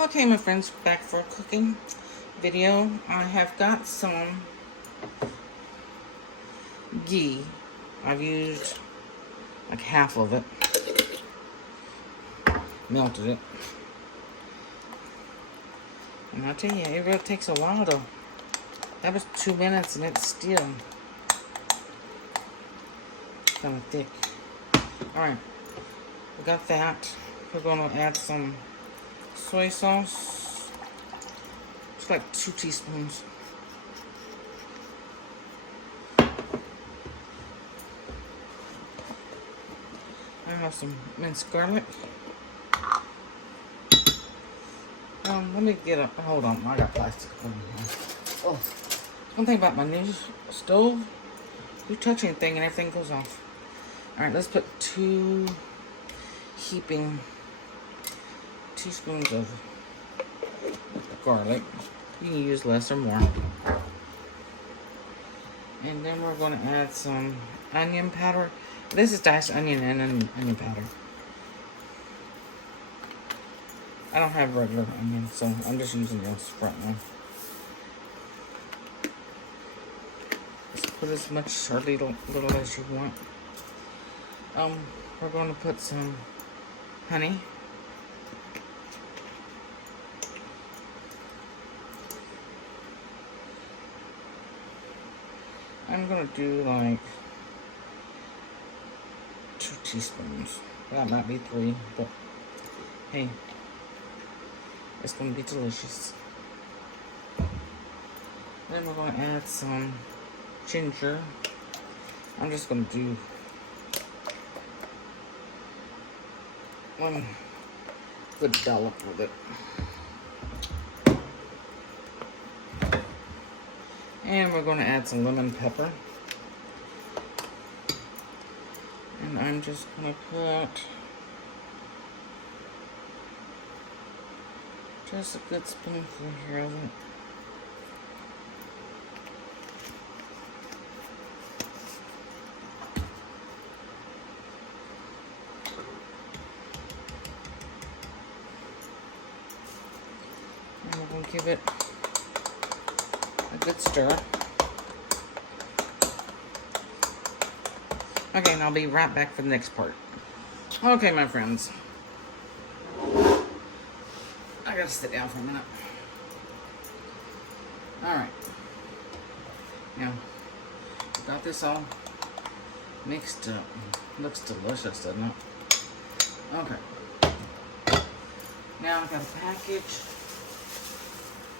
Okay, my friends, back for a cooking video. I have got some ghee. I've used like half of it, melted it. And I'll tell you, it really takes a while though. That was 2 minutes and it's still kind of thick. Alright, we got that. We're going to add some soy sauce. It's like 2 teaspoons. I have some minced garlic. Let me get up. Hold on, I got plastic on here. Oh, one thing about my new stove, you touch anything and everything goes off. Alright, let's put 2 heaping teaspoons of garlic. You can use less or more. And then we're going to add some onion powder. This is diced onion and onion powder. I don't have regular onion, so I'm just using this right now. Just put as much or little as you want. We're going to put some honey. I'm going to do like 2 teaspoons. That might be 3, but hey, it's going to be delicious. Then we're going to add some ginger. I'm just going to do 1 good dollop with it. And we're going to add some lemon pepper. And I'm just going to put just a good spoonful here of it. And we're going to give it a good stir. Okay, and I'll be right back for the next part. Okay, my friends. I gotta sit down for a minute. Alright. Now, got this all mixed up. Looks delicious, doesn't it? Okay. Now I've got a package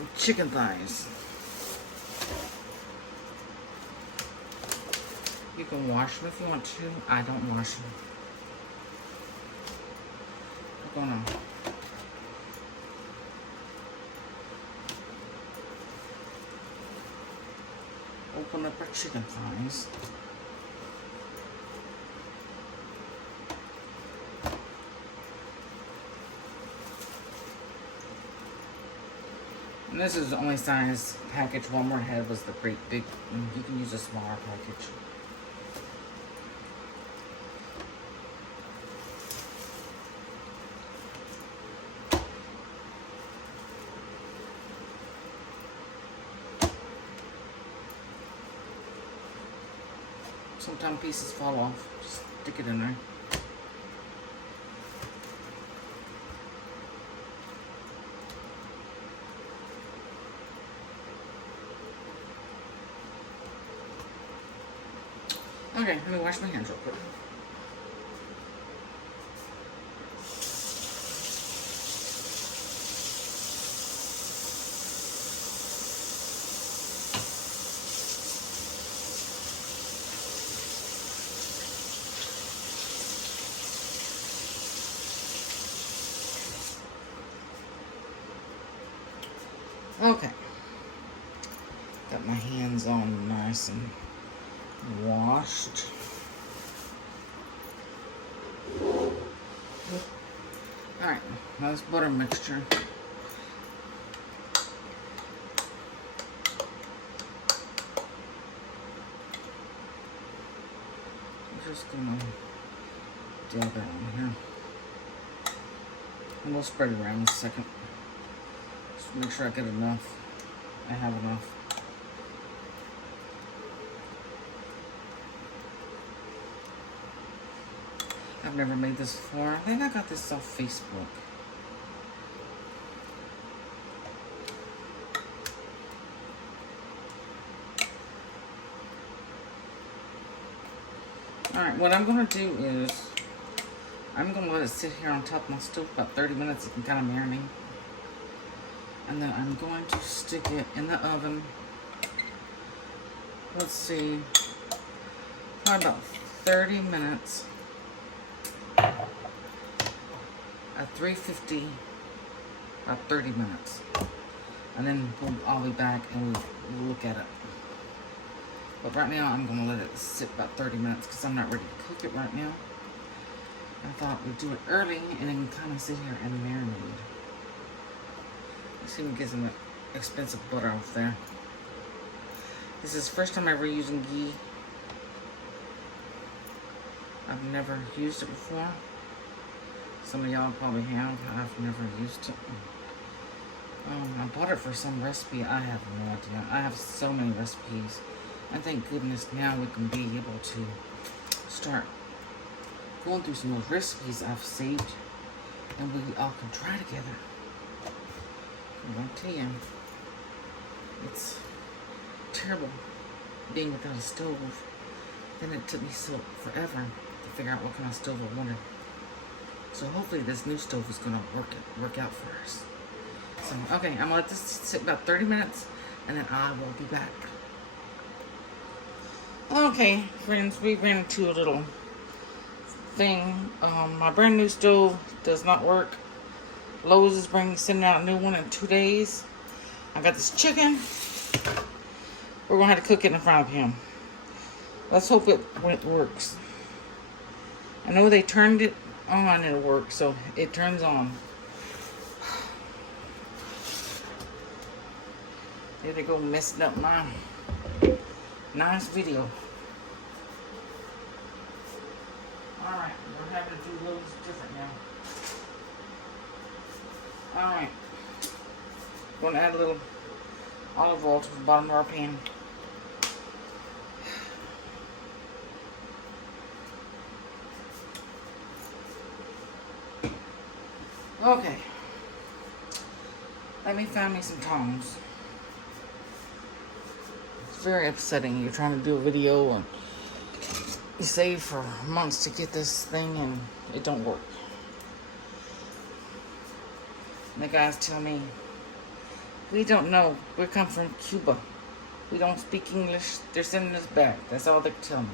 of chicken thighs. You can wash them if you want to. I don't wash them. We're gonna open up our chicken thighs. And this is the only size package Walmart had was the great big. You can use a smaller package. Sometimes pieces fall off. Just stick it in there. Okay, let me wash my hands real quick. Okay. Got my hands all nice and washed. Alright, now this butter mixture. I'm just gonna dab that on here. And we'll spread it around in a second. Just make sure I get enough. I have enough. I've never made this before. I think I got this off Facebook. Alright, what I'm going to do is I'm going to let it sit here on top of my stove about 30 minutes. It can kind of marinate. And then I'm going to stick it in the oven. Let's see. Probably about 30 minutes. At 350, about 30 minutes. And then I'll be back and we'll look at it. But right now I'm gonna let it sit about 30 minutes because I'm not ready to cook it right now. I thought we'd do it early and then kind of sit here and marinate. Let's see if we get some expensive butter off there. This is the first time ever using ghee. I've never used it before. Some of y'all probably have. I've never used it. I bought it for some recipe. I have no idea. I have so many recipes. And thank goodness now we can be able to start going through some of those recipes I've saved. And we all can try together. And I'll tell you, it's terrible being without a stove. Then it took me forever to figure out what kind of stove I wanted. So hopefully this new stove is gonna work out for us. So okay, I'm gonna let this sit about 30 minutes and then I will be back. Okay, friends, we ran into a little thing. My brand new stove does not work. Lowe's is sending out a new one in 2 days. I got this chicken. We're gonna have to cook it in front of him. Let's hope it works. I know they turned it on and it works, so it turns on. There they go, messing up my nice video. Alright, we're having to do loads different now. Alright. Going to add a little olive oil to the bottom of our pan. Okay. Let me find me some tongs. It's very upsetting. You're trying to do a video and you save for months to get this thing and it don't work. And the guys tell me, we don't know. We come from Cuba. We don't speak English. They're sending us back. That's all they tell me.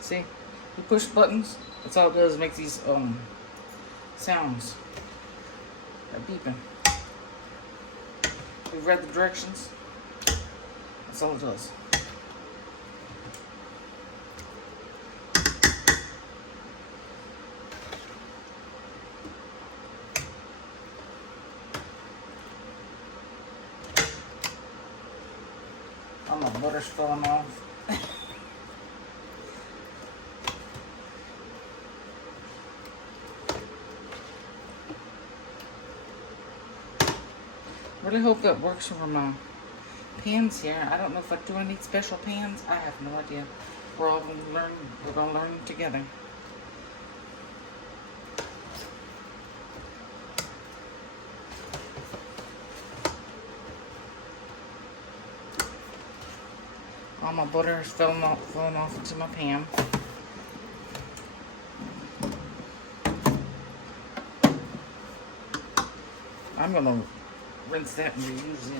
See, you push buttons, that's all it does, make these sounds. That beeping. We read the directions, that's all it does. Oh, my butter's falling off. Really hope that works for my pans here. I don't know if I do need special pans. I have no idea. We're all gonna learn. We're gonna learn together. All my butter is falling off into my pan. I'm gonna rinse that and reuse it.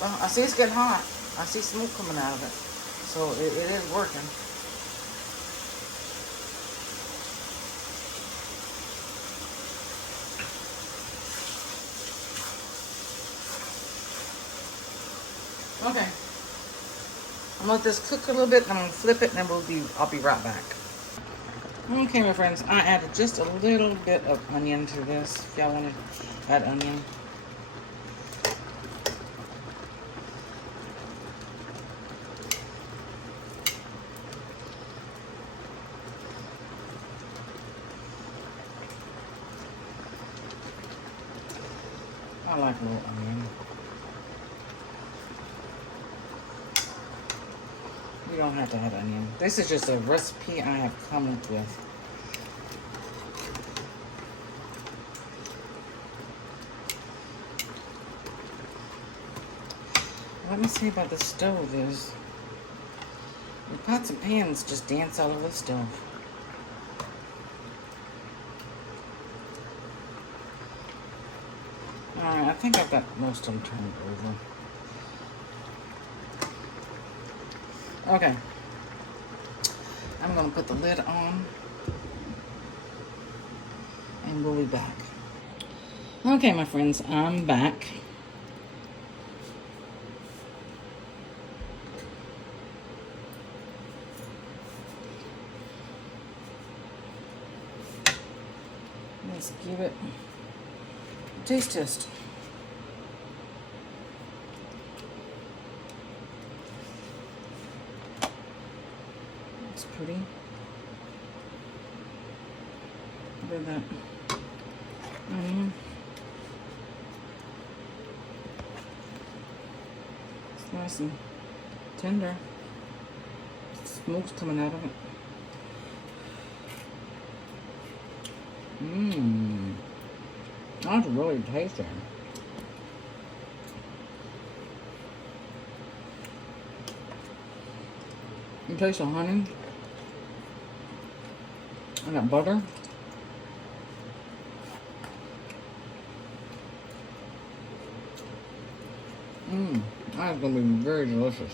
Well, I see it's getting hot. I see smoke coming out of it. So it is working. Okay. I'm gonna let this cook a little bit, and I'm gonna flip it, and then I'll be right back. Okay, my friends, I added just a little bit of onion to this. If y'all want to add onion. I like a little onion. You don't have to add onion. This is just a recipe I have come up with. What me say about the stove is the pots and pans just dance all over the stove. Alright, I think I've got most of them turned over. Okay. I'm going to put the lid on. And we'll be back. Okay, my friends, I'm back. Let's give it a taste test. It's pretty. Look at that. It's nice and tender. Smoke's coming out of it. That's really tasty. You taste the honey and that butter. That's gonna be very delicious.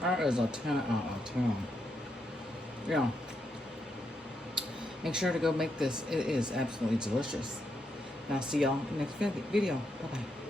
That is a 10 out of 10. Yeah. Make sure to go make this. It is absolutely delicious. And I'll see y'all in the next video. Bye-bye.